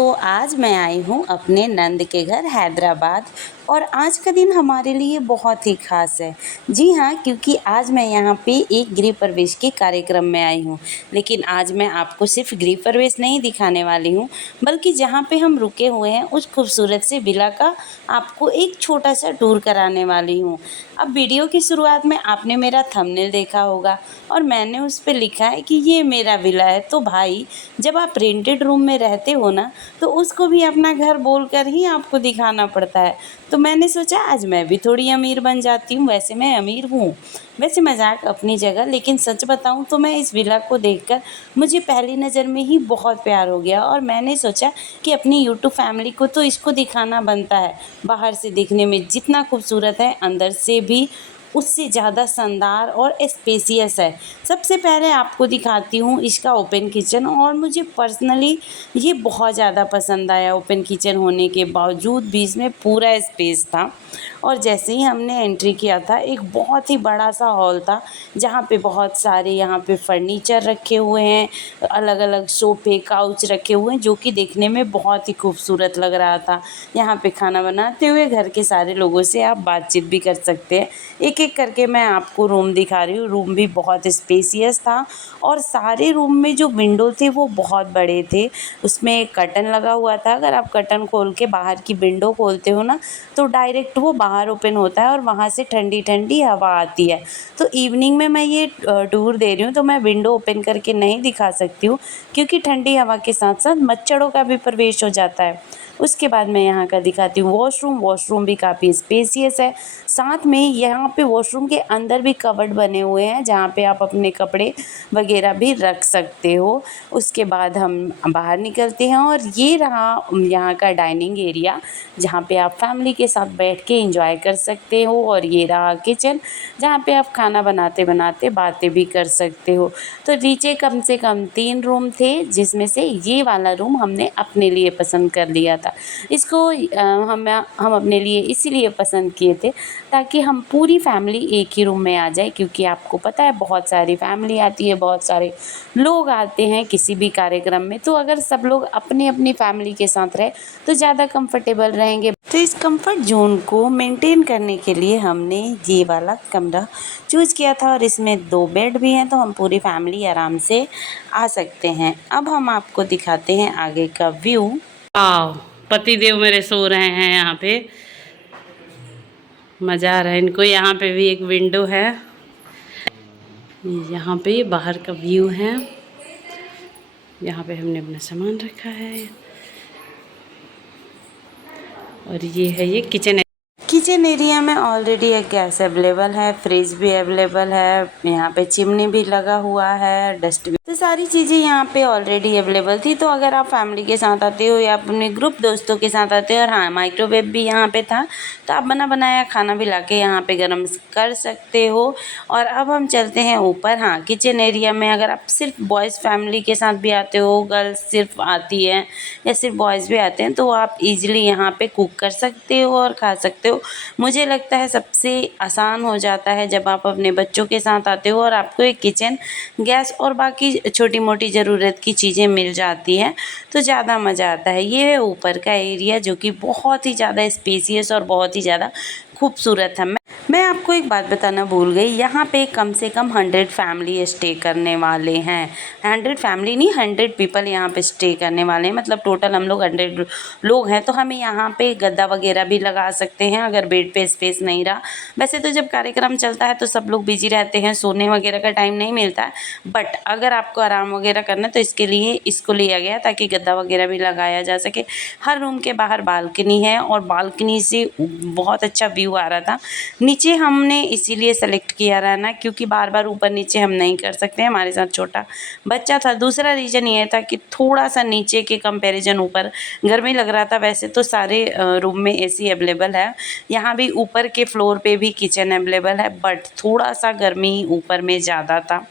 तो आज मैं आई हूँ अपने नंद के घर हैदराबाद और आज का दिन हमारे लिए बहुत ही ख़ास है। जी हाँ, क्योंकि आज मैं यहाँ पे एक गृह प्रवेश के कार्यक्रम में आई हूँ। लेकिन आज मैं आपको सिर्फ गृह प्रवेश नहीं दिखाने वाली हूँ, बल्कि जहाँ पे हम रुके हुए हैं उस खूबसूरत से विला का आपको एक छोटा सा टूर कराने वाली हूँ। अब वीडियो की शुरुआत में आपने मेरा थंबनेल देखा होगा और मैंने उस पे लिखा है कि ये मेरा विला है। तो भाई, जब आप रेंटेड रूम में रहते हो ना, तो उसको भी अपना घर बोलकर ही आपको दिखाना पड़ता है। तो मैंने सोचा आज मैं भी थोड़ी अमीर बन जाती हूँ। वैसे मैं अमीर हूँ, वैसे मजाक अपनी जगह, लेकिन सच बताऊँ तो मैं इस विला को देखकर मुझे पहली नज़र में ही बहुत प्यार हो गया और मैंने सोचा कि अपनी यूट्यूब फैमिली को तो इसको दिखाना बनता है। बाहर से देखने में जितना खूबसूरत है, अंदर से भी उससे ज़्यादा शानदार और स्पेसियस है। सबसे पहले आपको दिखाती हूँ इसका ओपन किचन, और मुझे पर्सनली ये बहुत ज़्यादा पसंद आया। ओपन किचन होने के बावजूद भी इसमें पूरा स्पेस था। और जैसे ही हमने एंट्री किया था, एक बहुत ही बड़ा सा हॉल था जहाँ पे बहुत सारे यहाँ पे फर्नीचर रखे हुए हैं, अलग अलग सोफ़े काउच रखे हुए हैं, जो कि देखने में बहुत ही खूबसूरत लग रहा था। यहाँ पे खाना बनाते हुए घर के सारे लोगों से आप बातचीत भी कर सकते हैं। एक एक करके मैं आपको रूम दिखा रही हूँ। रूम भी बहुत स्पेसियस था और सारे रूम में जो विंडो थे वो बहुत बड़े थे। उसमें एक कर्टन लगा हुआ था। अगर आप कर्टन खोल के बाहर की विंडो खोलते हो ना, तो डायरेक्ट वो बाहर ओपन होता है और वहाँ से ठंडी ठंडी हवा आती है। तो इवनिंग में मैं ये टूर दे रही हूँ, तो मैं विंडो ओपन करके नहीं दिखा सकती हूँ, क्योंकि ठंडी हवा के साथ साथ मच्छरों का भी प्रवेश हो जाता है। उसके बाद मैं यहाँ का दिखाती हूँ वॉशरूम। वॉशरूम भी काफ़ी स्पेसियस है। साथ में यहाँ पे वॉशरूम के अंदर भी कबर्ड बने हुए हैं, जहाँ पे आप अपने कपड़े वगैरह भी रख सकते हो। उसके बाद हम बाहर निकलते हैं और ये रहा यहाँ का डाइनिंग एरिया, जहाँ पे आप फैमिली के साथ बैठ के एंजॉय कर सकते हो। और ये रहा किचन, जहाँ पे आप खाना बनाते बनाते बातें भी कर सकते हो। तो नीचे कम से कम 3 रूम थे, जिसमें से ये वाला रूम हमने अपने लिए पसंद कर लिया था। इसको हम अपने लिए इसीलिए पसंद किए थे ताकि हम पूरी फैमिली एक ही रूम में आ जाए, क्योंकि आपको पता है बहुत सारी फैमिली आती है, बहुत सारे लोग आते हैं किसी भी कार्यक्रम में। तो अगर सब लोग अपनी अपनी फैमिली के साथ रहे तो ज़्यादा कंफर्टेबल रहेंगे। तो इस कंफर्ट जोन को मेंटेन करने के लिए हमने ये वाला कमरा चूज़ किया था और इसमें 2 बेड भी हैं, तो हम पूरी फैमिली आराम से आ सकते हैं। अब हम आपको दिखाते हैं आगे का व्यू। आओ, पति देव मेरे सो रहे हैं यहाँ पे, मज़ा आ रहा है इनको। यहाँ पे भी एक विंडो है, यहाँ पे बाहर का व्यू है। यहाँ पे हमने अपना सामान रखा है और ये है ये किचन। किचन एरिया में ऑलरेडी एक गैस अवेलेबल है, फ्रिज भी अवेलेबल है, यहाँ पे चिमनी भी लगा हुआ है, डस्टबिन, तो सारी चीज़ें यहाँ पे ऑलरेडी अवेलेबल थी। तो अगर आप फैमिली के साथ आते हो या अपने ग्रुप दोस्तों के साथ आते हो, और हाँ, माइक्रोवेव भी यहाँ पे था, तो आप बना बनाया खाना भी ला के यहाँ पे गर्म कर सकते हो। और अब हम चलते हैं ऊपर। हाँ, किचन एरिया में अगर आप सिर्फ बॉयज़ फैमिली के साथ भी आते हो, गर्ल्स सिर्फ आती है या सिर्फ बॉयज़ भी आते हैं, तो आप इजीली यहाँ पे कुक कर सकते हो और खा सकते हो। मुझे लगता है सबसे आसान हो जाता है जब आप अपने बच्चों के साथ आते हो और आपको एक किचन, गैस और बाकी छोटी मोटी ज़रूरत की चीज़ें मिल जाती हैं, तो ज़्यादा मज़ा आता है। ये है ऊपर का एरिया, जो कि बहुत ही ज़्यादा स्पेसियस और बहुत ही ज़्यादा खूबसूरत है। मैं आपको एक बात बताना भूल गई, यहाँ पे कम से कम 100 फैमिली स्टे करने वाले हैं। 100 फैमिली नहीं, 100 पीपल यहाँ पे स्टे करने वाले हैं। मतलब टोटल हम लोग 100 लोग हैं। तो हमें यहाँ पे गद्दा वगैरह भी लगा सकते हैं अगर बेड पे स्पेस नहीं रहा। वैसे तो जब कार्यक्रम चलता है तो सब लोग बिजी रहते हैं, सोने वगैरह का टाइम नहीं मिलता है, बट अगर आपको आराम वगैरह करना है तो इसके लिए इसको लिया गया ताकि गद्दा वगैरह भी लगाया जा सके। हर रूम के बाहर बालकनी है और बालकनी से बहुत अच्छा व्यू आ रहा था। नीचे हमने इसीलिए सेलेक्ट किया रहना, क्योंकि बार बार ऊपर नीचे हम नहीं कर सकते, हमारे साथ छोटा बच्चा था। दूसरा रीज़न ये था कि थोड़ा सा नीचे के कंपैरिजन ऊपर गर्मी लग रहा था। वैसे तो सारे रूम में एसी अवेलेबल है, यहाँ भी ऊपर के फ्लोर पे भी किचन अवेलेबल है, बट थोड़ा सा गर्मी ऊपर में ज़्यादा था।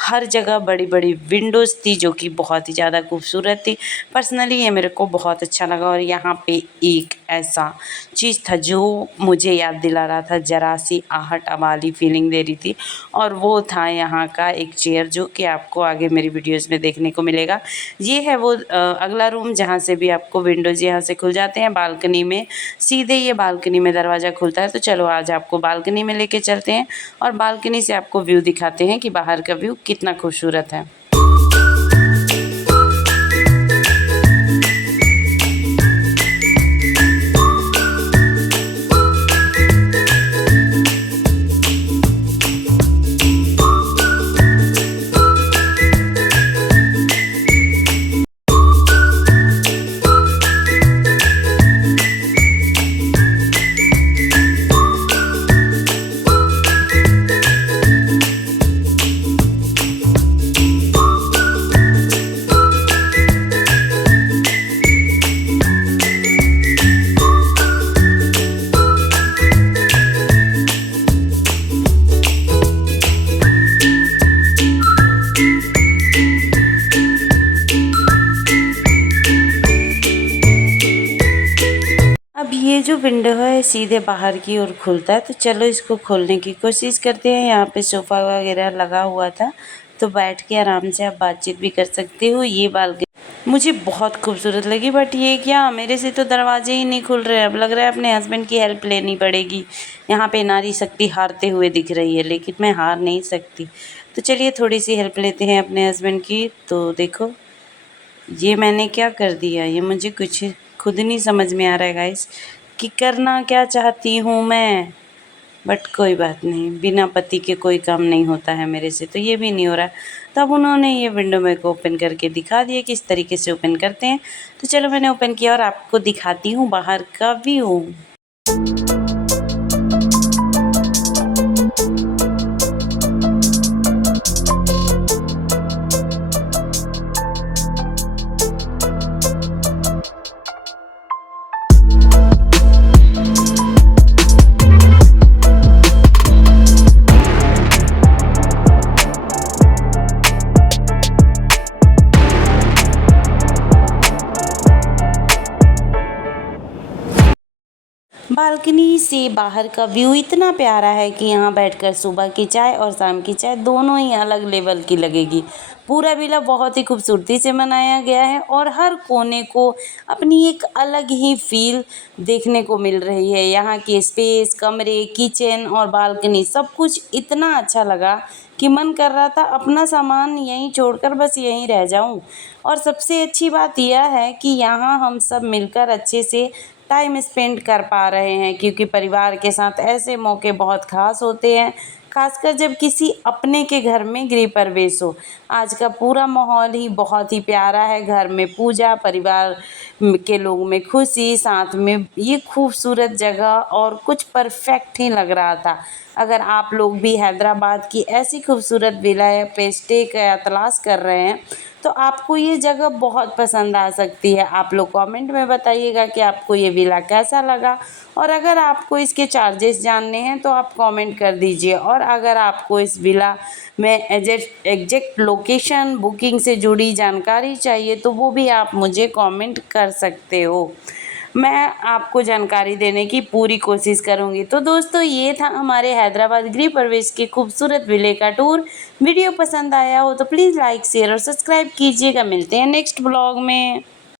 हर जगह बड़ी बड़ी विंडोज़ थी, जो कि बहुत ही ज़्यादा खूबसूरत थी। पर्सनली ये मेरे को बहुत अच्छा लगा। और यहाँ पे एक ऐसा चीज़ था जो मुझे याद दिला रहा था जरा सी सी आहट वाली फीलिंग दे रही थी। और वो था यहाँ का एक चेयर जो कि आपको आगे मेरी वीडियोज़ में देखने को मिलेगा। ये है वो अगला रूम जहाँ से भी आपको विंडोज़ यहाँ से खुल जाते हैं। बालकनी में सीधे ये बालकनी में दरवाज़ा खुलता है। तो चलो आज आपको बालकनी में लेके चलते हैं और बालकनी से आपको व्यू दिखाते हैं कि बाहर का व्यू कितना खूबसूरत है। अब ये जो विंडो है सीधे बाहर की ओर खुलता है। तो चलो इसको खोलने की कोशिश करते हैं। यहाँ पे सोफ़ा वगैरह लगा हुआ था तो बैठ के आराम से आप बातचीत भी कर सकते हो। ये बालकनी मुझे बहुत खूबसूरत लगी, बट ये क्या मेरे से तो दरवाजे ही नहीं खुल रहे हैं। अब लग रहा है अपने हस्बैंड की हेल्प लेनी पड़ेगी। यहाँ पे नारी शक्ति हारते हुए दिख रही है, लेकिन मैं हार नहीं सकती। तो चलिए थोड़ी सी हेल्प लेते हैं अपने हस्बैंड की। तो देखो ये मैंने क्या कर दिया, ये मुझे कुछ खुद नहीं समझ में आ रहा है गाइस कि करना क्या चाहती हूँ मैं। बट कोई बात नहीं, बिना पति के कोई काम नहीं होता है मेरे से, तो ये भी नहीं हो रहा। तब उन्होंने ये विंडो मेरे को ओपन करके दिखा दिया कि इस तरीके से ओपन करते हैं। तो चलो मैंने ओपन किया और आपको दिखाती हूँ बाहर का व्यू। बालकनी से बाहर का व्यू इतना प्यारा है कि यहाँ बैठकर सुबह की चाय और शाम की चाय दोनों ही अलग लेवल की लगेगी। पूरा विला बहुत ही खूबसूरती से बनाया गया है और हर कोने को अपनी एक अलग ही फील देखने को मिल रही है। यहाँ की स्पेस, कमरे, किचन और बालकनी सब कुछ इतना अच्छा लगा कि मन कर रहा था अपना सामान यहीं छोड़कर बस यहीं रह जाऊं। और सबसे अच्छी बात यह है कि यहाँ हम सब मिलकर अच्छे से टाइम स्पेंड कर पा रहे हैं, क्योंकि परिवार के साथ ऐसे मौके बहुत ख़ास होते हैं, खासकर जब किसी अपने के घर में गृह प्रवेश हो। आज का पूरा माहौल ही बहुत ही प्यारा है। घर में पूजा, परिवार के लोगों में खुशी, साथ में ये खूबसूरत जगह और कुछ परफेक्ट ही लग रहा था। अगर आप लोग भी हैदराबाद की ऐसी खूबसूरत विला पे स्टे का तलाश कर रहे हैं तो आपको ये जगह बहुत पसंद आ सकती है। आप लोग कमेंट में बताइएगा कि आपको ये विला कैसा लगा, और अगर आपको इसके चार्जेस जानने हैं तो आप कमेंट कर दीजिए। और अगर आपको इस विला में एग्जैक्ट लोकेशन, बुकिंग से जुड़ी जानकारी चाहिए तो वो भी आप मुझे कमेंट कर सकते हो। मैं आपको जानकारी देने की पूरी कोशिश करूंगी। तो दोस्तों ये था हमारे हैदराबाद गृह प्रवेश के खूबसूरत विले का टूर। वीडियो पसंद आया हो तो प्लीज़ लाइक, शेयर और सब्सक्राइब कीजिएगा। मिलते हैं नेक्स्ट ब्लॉग में।